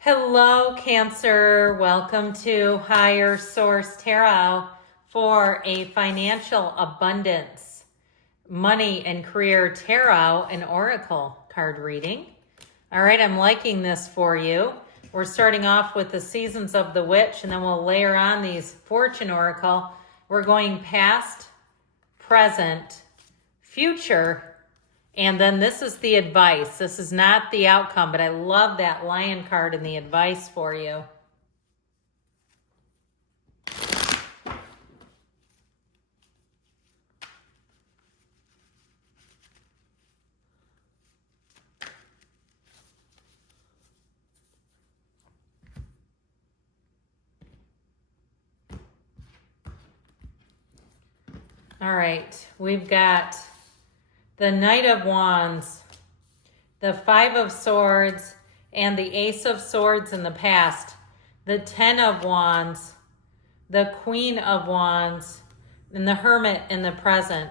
Hello, Cancer. Welcome to Higher Source Tarot for a financial abundance, money and career tarot and oracle card reading. All right, I'm liking this for you. We're starting off with the Seasons of the Witch, and then we'll layer on these Fortune Oracle. We're going past, present, future, and then this is the advice. This is not the outcome, but I love that Lion card and the advice for you. All right, we've got the Knight of Wands, the Five of Swords, and the Ace of Swords in the past, the Ten of Wands, the Queen of Wands, and the Hermit in the present.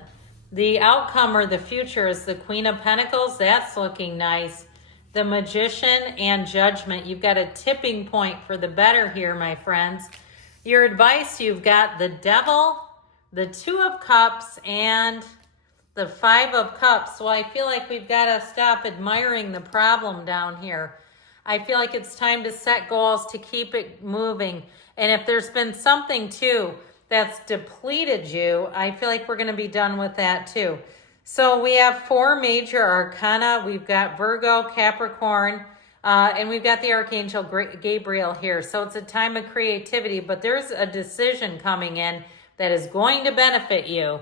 The outcome or the future is the Queen of Pentacles. That's looking nice. The Magician and Judgment. You've got a tipping point for the better here, my friends. Your advice, you've got the Devil, the Two of Cups, and the Five of Cups. So I feel like we've got to stop admiring the problem down here. I feel like it's time to set goals to keep it moving. And if there's been something too that's depleted you, I feel like we're going to be done with that too. So we have four major arcana. We've got Virgo, Capricorn, and we've got the Archangel Gabriel here. So it's a time of creativity, but there's a decision coming in that is going to benefit you.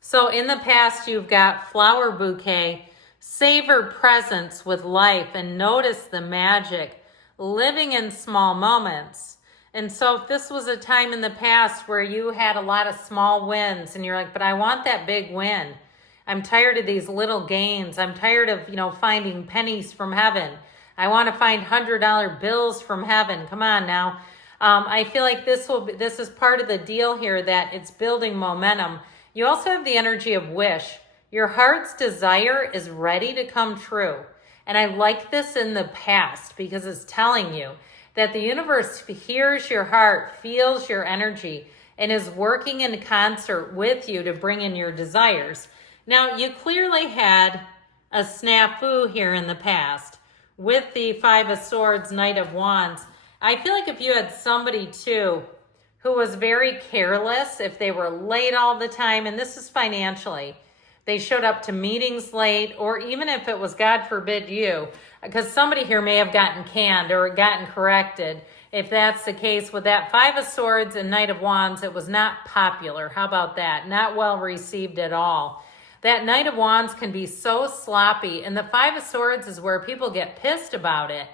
So in the past, you've got flower bouquet, savor presence with life, and notice the magic, living in small moments. And so if this was a time in the past where you had a lot of small wins and you're like, but I want that big win. I'm tired of these little gains. I'm tired of, finding pennies from heaven. I want to find $100 bills from heaven. Come on now. I feel like this is part of the deal here, that it's building momentum. You also have the energy of wish. Your heart's desire is ready to come true. And I like this in the past because it's telling you that the universe hears your heart, feels your energy, and is working in concert with you to bring in your desires. Now, you clearly had a snafu here in the past with the Five of Swords, Knight of Wands. I feel like if you had somebody too who was very careless, if they were late all the time, and this is financially, they showed up to meetings late, or even if it was, God forbid, you, because somebody here may have gotten canned or gotten corrected. If that's the case with that Five of Swords and Knight of Wands, it was not popular. How about that? Not well received at all. That Knight of Wands can be so sloppy, and the Five of Swords is where people get pissed about it.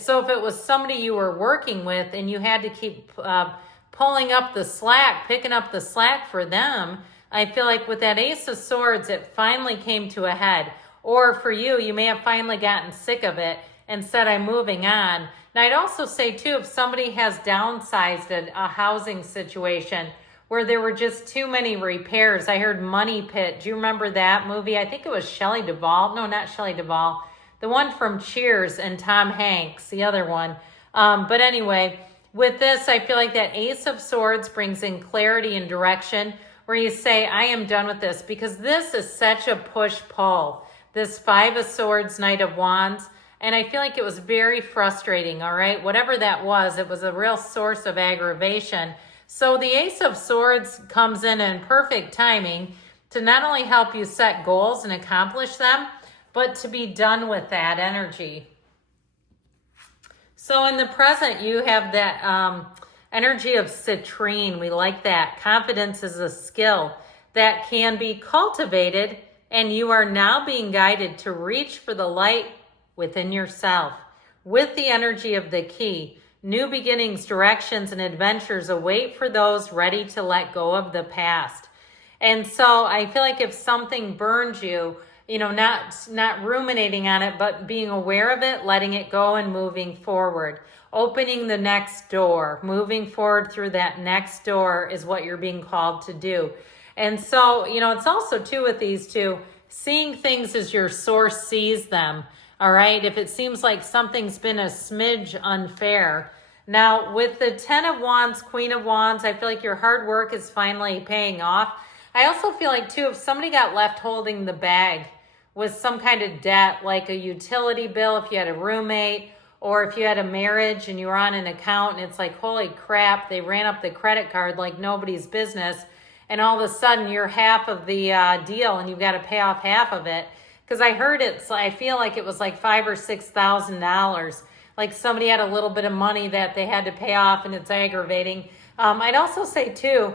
So if it was somebody you were working with and you had to keep pulling up the slack, picking up the slack for them, I feel like with that Ace of Swords, it finally came to a head. Or for you, you may have finally gotten sick of it and said, I'm moving on. Now, I'd also say too, if somebody has downsized a housing situation where there were just too many repairs. I heard Money Pit. Do you remember that movie? I think it was Shelley Duvall. No, not Shelley Duvall. The one from Cheers and Tom Hanks, the other one. But anyway, with this, I feel like that Ace of Swords brings in clarity and direction where you say, I am done with this, because this is such a push-pull. This Five of Swords, Knight of Wands, and I feel like it was very frustrating, all right? Whatever that was, it was a real source of aggravation. So the Ace of Swords comes in perfect timing to not only help you set goals and accomplish them, but to be done with that energy. So in the present, you have that energy of citrine. We like that. Confidence is a skill that can be cultivated, and you are now being guided to reach for the light within yourself. With the energy of the key, new beginnings, directions, and adventures await for those ready to let go of the past. And so I feel like if something burned you, not ruminating on it, but being aware of it, letting it go and moving forward. Opening the next door, moving forward through that next door is what you're being called to do. And so, it's also too with these two, seeing things as your source sees them. All right. If it seems like something's been a smidge unfair. Now, with the 10 of Wands, Queen of Wands, I feel like your hard work is finally paying off. I also feel like, too, if somebody got left holding the bag with some kind of debt, like a utility bill, if you had a roommate, or if you had a marriage and you were on an account and it's like, holy crap, they ran up the credit card like nobody's business. And all of a sudden you're half of the deal and you've got to pay off half of it. Because I heard I feel like it was like $5,000 or $6,000. Like somebody had a little bit of money that they had to pay off and it's aggravating. I'd also say too,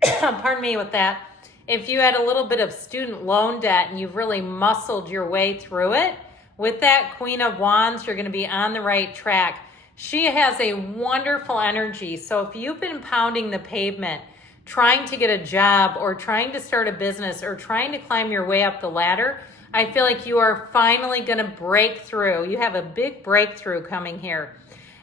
pardon me with that, if you had a little bit of student loan debt and you've really muscled your way through it, with that Queen of Wands, you're going to be on the right track. She has a wonderful energy. So if you've been pounding the pavement, trying to get a job or trying to start a business or trying to climb your way up the ladder, I feel like you are finally going to break through. You have a big breakthrough coming here.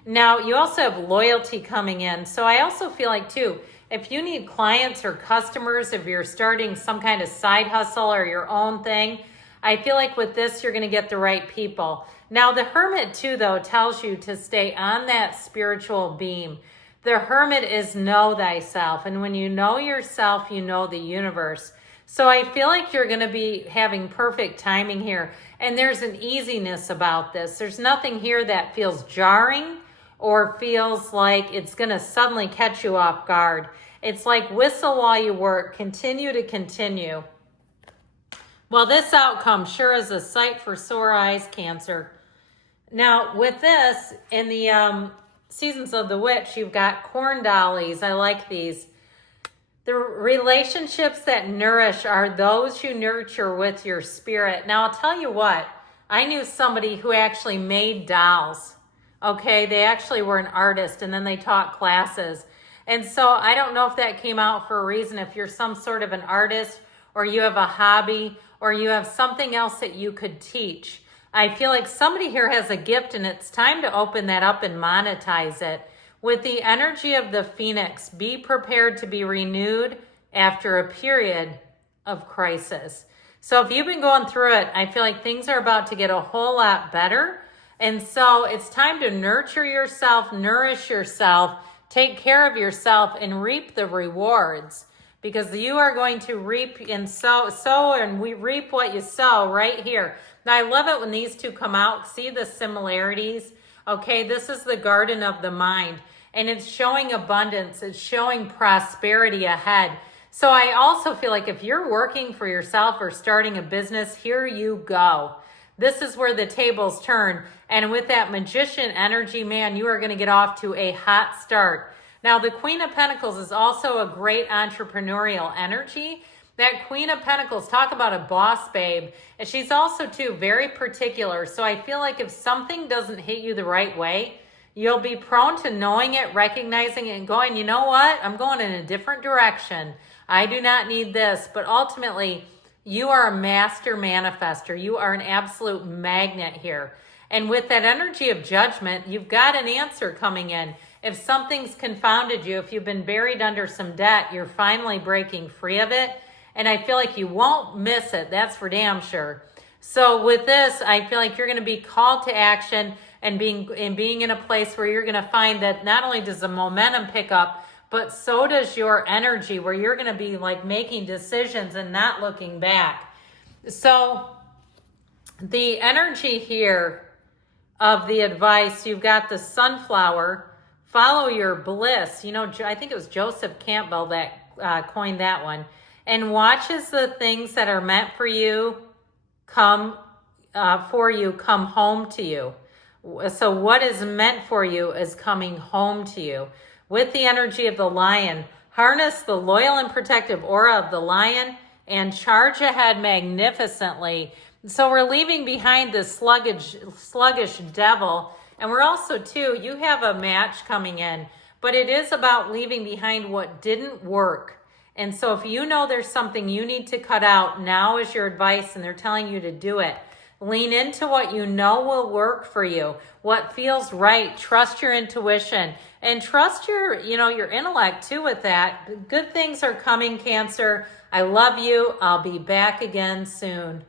Now, you also have loyalty coming in. So I also feel like, too, if you need clients or customers, if you're starting some kind of side hustle or your own thing, I feel like with this, you're going to get the right people. Now, the Hermit, too, though, tells you to stay on that spiritual beam. The Hermit is know thyself. And when you know yourself, you know the universe. So I feel like you're going to be having perfect timing here. And there's an easiness about this. There's nothing here that feels jarring or feels like it's going to suddenly catch you off guard. It's like whistle while you work, continue to continue. Well, this outcome sure is a sight for sore eyes, Cancer. Now, with this, in the Seasons of the Witch, you've got corn dollies. I like these. The relationships that nourish are those you nurture with your spirit. Now, I'll tell you what. I knew somebody who actually made dolls. Okay, they actually were an artist, and then they taught classes. And so I don't know if that came out for a reason. If you're some sort of an artist, or you have a hobby, or you have something else that you could teach. I feel like somebody here has a gift and it's time to open that up and monetize it. With the energy of the Phoenix, be prepared to be renewed after a period of crisis. So if you've been going through it, I feel like things are about to get a whole lot better. And so it's time to nurture yourself, nourish yourself, take care of yourself, and reap the rewards. Because you are going to reap and sow, and we reap what you sow right here. Now, I love it when these two come out. See the similarities? Okay, this is the garden of the mind, and it's showing abundance. It's showing prosperity ahead. So I also feel like if you're working for yourself or starting a business, here you go. This is where the tables turn. And with that magician energy, man, you are going to get off to a hot start. Now, the Queen of Pentacles is also a great entrepreneurial energy. That Queen of Pentacles, talk about a boss babe. And she's also, too, very particular. So I feel like if something doesn't hit you the right way, you'll be prone to knowing it, recognizing it, and going, you know what? I'm going in a different direction. I do not need this. But ultimately, you are a master manifester. You are an absolute magnet here. And with that energy of judgment, you've got an answer coming in. If something's confounded you, if you've been buried under some debt, you're finally breaking free of it. And I feel like you won't miss it. That's for damn sure. So with this, I feel like you're going to be called to action and being in a place where you're going to find that not only does the momentum pick up, but so does your energy, where you're going to be like making decisions and not looking back. So the energy here of the advice, you've got the sunflower, follow your bliss. You know, I think it was Joseph Campbell that coined that one. And watch as the things that are meant for you come home to you. So what is meant for you is coming home to you. With the energy of the lion, harness the loyal and protective aura of the lion and charge ahead magnificently. So we're leaving behind the sluggish devil. And we're also, too, you have a match coming in. But it is about leaving behind what didn't work. And so if you know there's something you need to cut out, now is your advice, and they're telling you to do it. Lean into what you know will work for you, what feels right. Trust your intuition and trust your intellect too with that. Good things are coming, Cancer. I love you. I'll be back again soon.